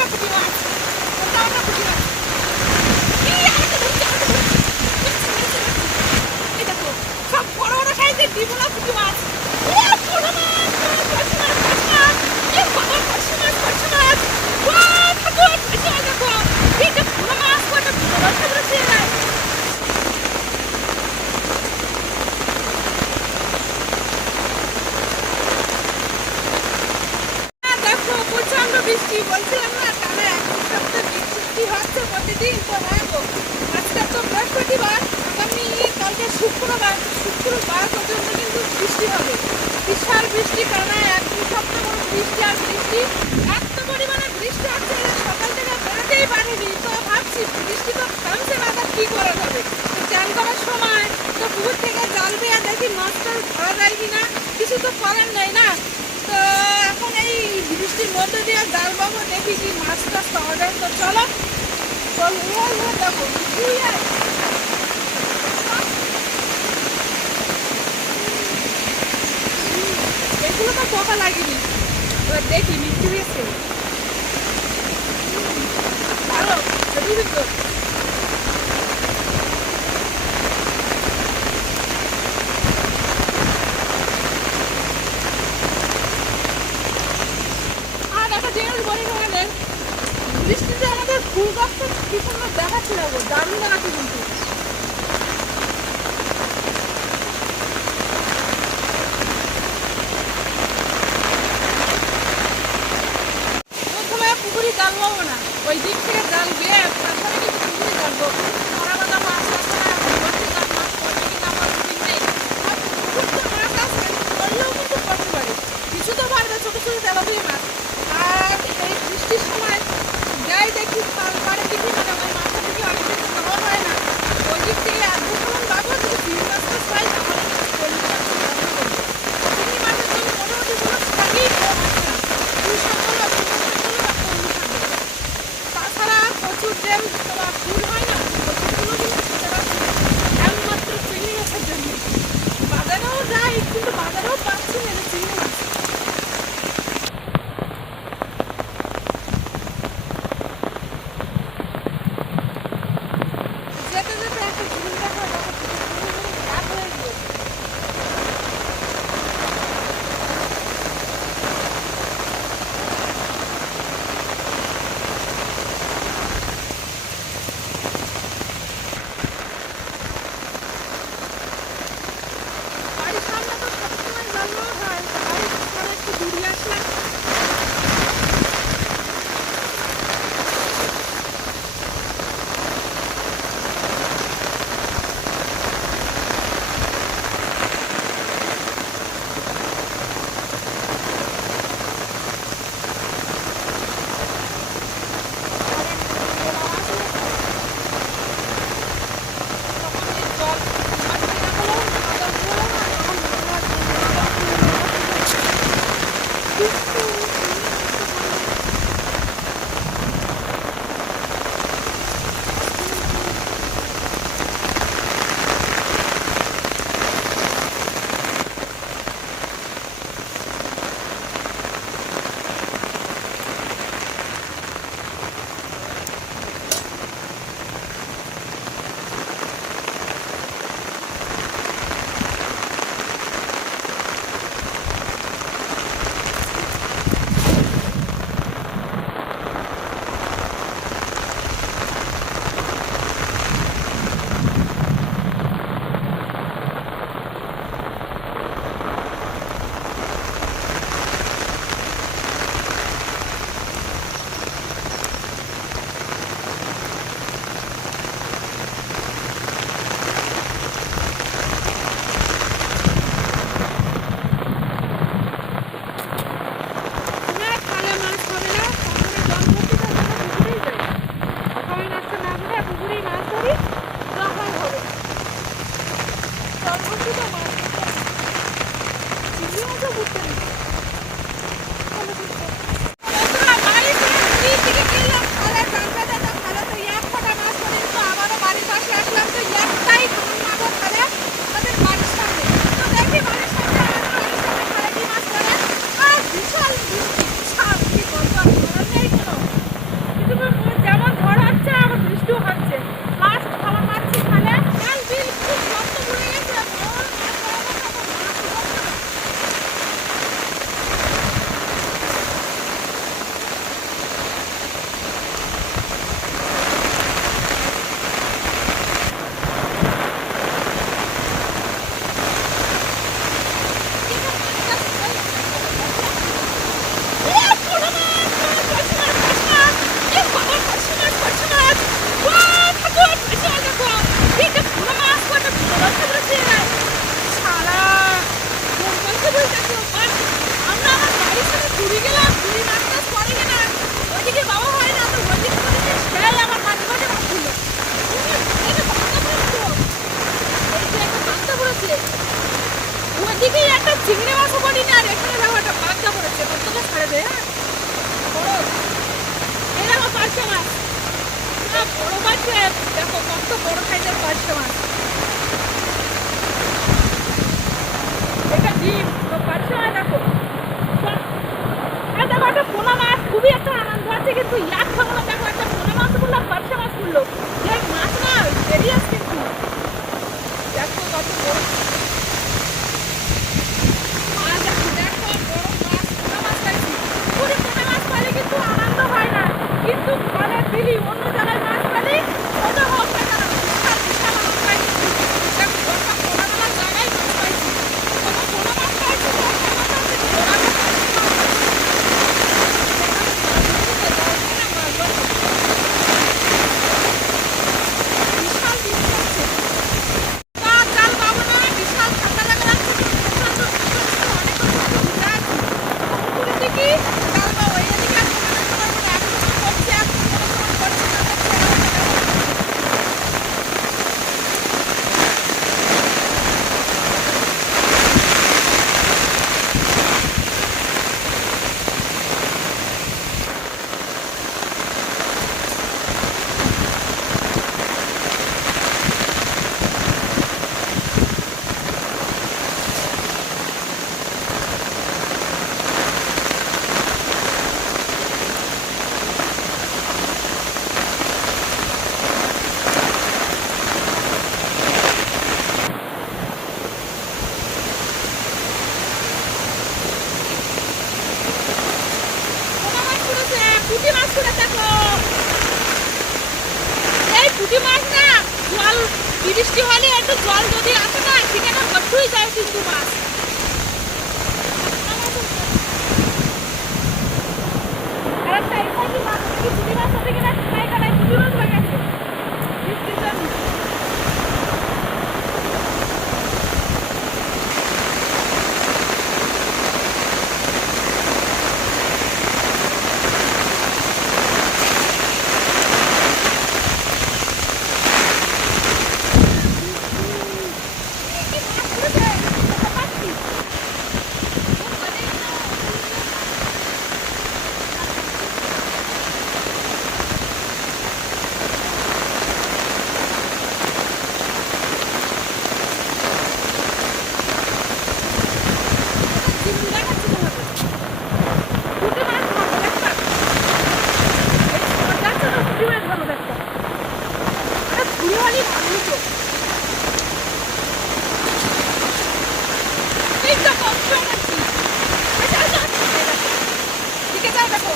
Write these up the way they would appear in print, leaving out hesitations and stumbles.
একটা পুঁটি মাছ, ওটাও একটা পুঁটি মাছ। এই আরেকটা ধরছি, আরেকটা ধরছি। এই দেখো সব বড় বড় সাইজের ডিমলা পুঁটি মাছ। এ বড় মাছ, কষি মাছ, কষি মাছ। এ বাবা কষি মাছ, কষি মাছ। ওয়াও ঠাকুর, কষি মাছ দেখো। এই যে বড় মাছ, কটা বড় মাছ ধরেছে। দেখো প্রচন্ড বৃষ্টি, বলছিলাম না টানা এক সপ্তাহ বৃষ্টি হচ্ছে প্রতিদিন। তো হ্যাঁ গো, আজকে তো বৃহস্পতিবার, আগামী কালকে শুক্রবার, শুক্রবার পর্যন্ত কিন্তু বৃষ্টি হবে। বিশাল বৃষ্টি, টানা এক দু সপ্তাহ কোনো বৃষ্টি আর বৃষ্টি। এত পরিমাণে বৃষ্টি হচ্ছে যে সকাল থেকে বেরোতেই পারিনি। তো ভাবছি বৃষ্টি তো থামছে না, তা কি করা যাবে। তো চান করার সময় তো পুকুর থেকে জাল দিয়ে দেখি মাছ টাছ ধরা যায় কিনা, কিছু তো করার নেই না। তো এখন এই বৃষ্টির মধ্যে দিয়ে জাল পাবো, দেখি কি মাছ টাছ পাওয়া যায়। তো চলো দেখো এগুলো তো পোকা লাগেনি, এবার দেখি মিষ্টি হয়েছে ভালো, হেবি সুন্দর। আর একটা জিনিস বলি তোমাদের, বৃষ্টিতে আমাদের ফুল গাছটা কি সুন্দর দেখাচ্ছিল, দারুণ দেখাচ্ছে কিন্তু। প্রথমে পুকুরি জাল পাবো না, ওই দিক থেকে জাল গিয়ে তারপরে কিন্তু পুকুরি জালবো। মারা বাঁধা মাছ আছে না, বলছি তার মাছ পড়বে কিনা আমার ঠিক নেই। আর পুকুর তো মাছ আছে, পড়লেও কিন্তু পড়তে পারে, কিছু তো পারবে, ছোটো ছোটো তেলাপিয়া মাছ। আর এই বৃষ্টির সময় যাই দেখি পাড়ে দিকে, মানে আমার মাথা থেকে অনেক দিন খাওয়া হয় না, ওই দিক থেকে এক দুপুরন বাবু যদি চিংড়ি মাছ টাছ পাই তাহলে চল্লিশ টাকা রান্না করবো। চিংড়ি মাছের জন্য মোটামুটি কোনো শাকই কম আসে না, 200 হলো 50 হলো একটা অনুষ্ঠান। তাছাড়া প্রচুর যে তোমার ফুল হয় না, প্রচুরগুলো কিন্তু খেতে পারছি না একমাত্র চিংড়ি মাছের জন্য। বাজারেও যাই কিন্তু বাজারেও পাচ্ছি না যে চিংড়ি মাছ। যেতে যেতে একটা জিনিস দেখো, রাত হয়ে গিয়েছে। বাড়ির সামনে তো সবসময় জল হয়, বাড়ির সামনে একটু দূরে আসলে চিংড়ি মাছও পড়িনি, আর এখানে দেখো একটা বাচ্চা পড়েছে, বাচ্চাটা ছেড়ে দে। হ্যাঁ বড়, এই দেখো পার্শে মাছ, বড় বাচ্চা, দেখো কত বড় সাইজের পার্শে মাছ। এটা ডিম তো পার্শে মাছ দেখো। আর দেখো একটা পোনা মাছ, খুবই একটা আনন্দ আছে কিন্তু ইয়াক খাবো। দেখো একটা পোনা মাছ বললাম, পার্শে মাছ পড়লো, যে মাছ না বেরিয়ে আসছে কিন্তু। দেখো কত বড় মাছ, দেখো দেখো বড় মাছ, পোনা মাছ পাইছি। পুরো পোনা মাছ পাইলে কিন্তু আনন্দ হয় না, কিন্তু ঘরে দিলি অন্য জায়গায় মাছ পাইলে ওটা হোক না কেন বিশাল বিশাল আনন্দ পাইছি। দেখো ঘরটা পোনা মেলার জায়গায় মাছ পাইছি, কোনো পোনা মাছ পাইছি, একটা মাছ আছে, ওরা মাছ বিশাল বৃষ্টি হচ্ছে। জাল পাবো না, বিশাল ঠান্ডা লাগা লাগছে, প্রচন্ড বৃষ্টি হচ্ছে, অনেক ভিজে আছি। পুকুরের দিকে জাল পাবো, এদিকে আর সময় পারবো না, এখন তো করছে, এখন কোনো সময় করছে না, পোনা মাছ পড়েছে, পুঁটি মাছ পড়ে দেখো। এই পুঁটি মাছ না, জল বৃষ্টি হলে একটু জল যদি আসে না, সেখানে ভর্তুই যায় কিন্তু মাছ। আর একটা এখানে মাছ কি পুঁটি মাছ আছে কিনা সেটাই কাটাই, পুঁটি মাছ হয়ে গেছে বৃষ্টির জন্য। কি মাছ পড়েছে, দেখতে পাচ্ছি। চিংড়ি দেখাচ্ছি তোমাকে, পুঁটি মাছ ধরবো দেখবা, এই ঝড় যাচ্ছে তো পুঁটি মাছ ধরবো দেখবা। আরে ঘুরে হলেই ভালো হতো। এই তো কষ্ট করছি, যাও যাও, দিকে যাও দেখো,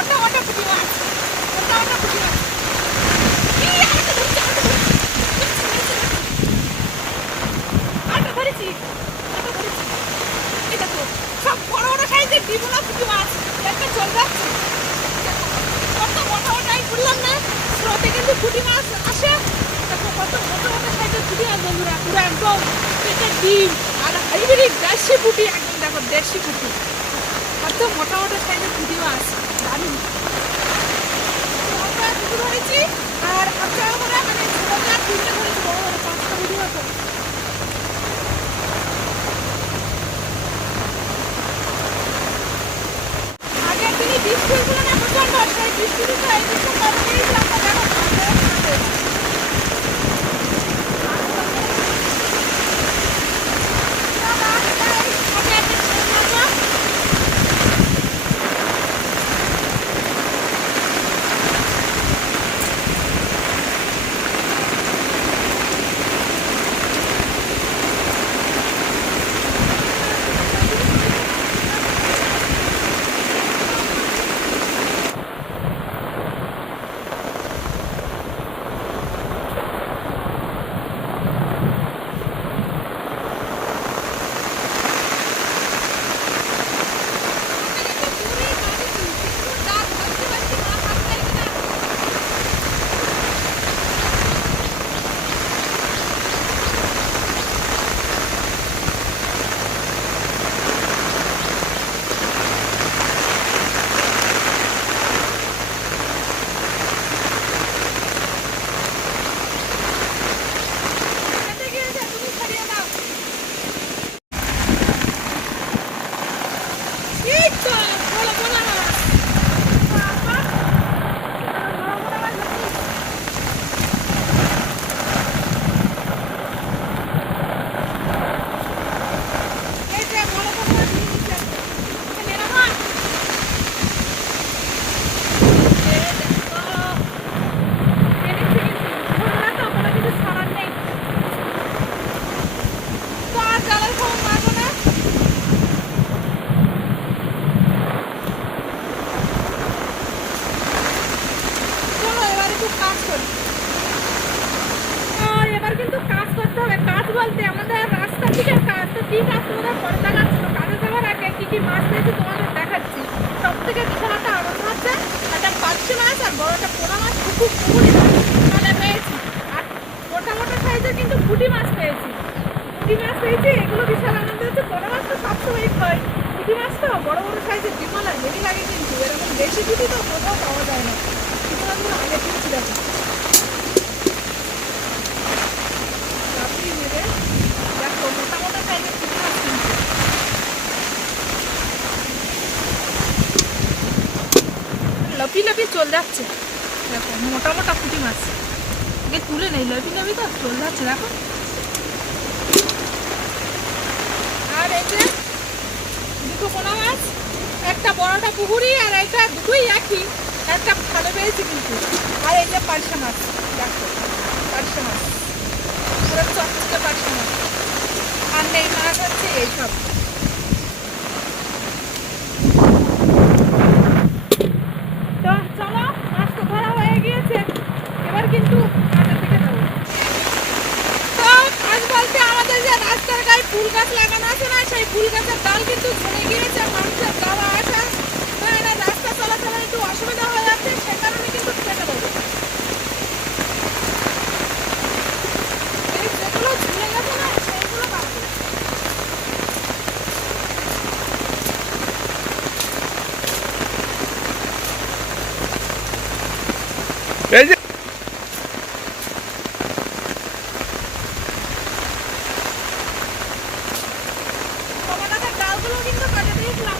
ওটা ওটা পুঁটি মাছ, ওটা ওটা পুঁটি মাছ। এই আরেকটা ধরছি, আরেকটা ধরছি, আরেকটা ধরেছি, আরেকটা ধরেছি। এই দেখো সব বড় বড় সাইজের ডিমলা পুঁটি মাছ, একটা চল যাচ্ছে। দেখো কত মোটা মোটাই বললাম না, স্রোতে কিন্তু পুঁটি মাছ আসে। দেখো কত মোটা মোটা সাইজের পুঁটি মাছ বন্ধুরা, পুরো একদম পেটের ডিম, আর হাইব্রিড দেশি পুঁটি, একদম দেখো দেশি পুঁটি, কত মোটা মোটা সাইজের পুঁটি মাছ, দারুণ। আমরা দুটো ধরেছি, আর একটা করে মানে ছোটটা আর তিনটে ধরেছি, বড় বড় 5টা পুঁটি মাছ হবে। আগের দিনই বৃষ্টি হয়েছিল না প্রচন্ড, সেই বৃষ্টি দিতে এই বৃষ্টির কারণেই আমরা দেখো মাছ পেয়েছি তোমাদের দেখাচ্ছি। সব থেকে বিশাল একটা আনন্দ হচ্ছে একটা পার্শে মাছ আর বড় একটা পোনা মাছ পুকুরি মানে পেয়েছি। আর মোটা মোটা সাইজের কিন্তু পুঁটি মাছ পেয়েছি। এগুলো বিশাল আনন্দ হচ্ছে। পোনা মাছ তো সবসময় খাই, পুঁটি মাছ তো বড় বড় সাইজের বিমল আর হেভি লাগে, কিন্তু এরকম দেশি পুঁটি তো কোথাও পাওয়া যায় না। পুঁটি মাছগুলো আগে কিনছি দেখো, লাফি মেরে দেখো মোটা মোটা সাইজের পুঁটি মাছ কিনছি। লাফি লাফি চল যাচ্ছে দেখো, মোটা মোটা পুঁটি মাছ আগে তুলে নেই, লাফি লাফি তো চল যাচ্ছে দেখো। আর এই যে দুটো পোনা মাছ, একটা বড়টা পুকুরি আর একটা দুটোই একই, একটা ভালো পেয়েছি কিন্তু। আর এই যে পার্শে মাছ দেখো, পার্শে মাছ পুরো চকচকে পার্শে মাছ। আর নেই মাছ হচ্ছে এইসব। তো চলো, মাছ তো ধরা হয়ে গিয়েছে, এবার কিন্তু মাঠের দিকে যাবো। তো মাছ বলতে আমাদের যে রাস্তার গায়ে ফুল গাছ লাগানো আছে না, সেই ফুল গাছের ডাল কিন্তু ঝরে গিয়েছে, মানুষের যাওয়া আসা রাস্তা চলাচলে একটু অসুবিধা হয়ে যাচ্ছে, সে কারণে কিন্তু কেটে দেবো। যেগুলো ঝুলে গেছে না সেইগুলো কাটবো। এই যে টমেটোর ডালগুলো কিন্তু কাটে দিয়েছিলাম।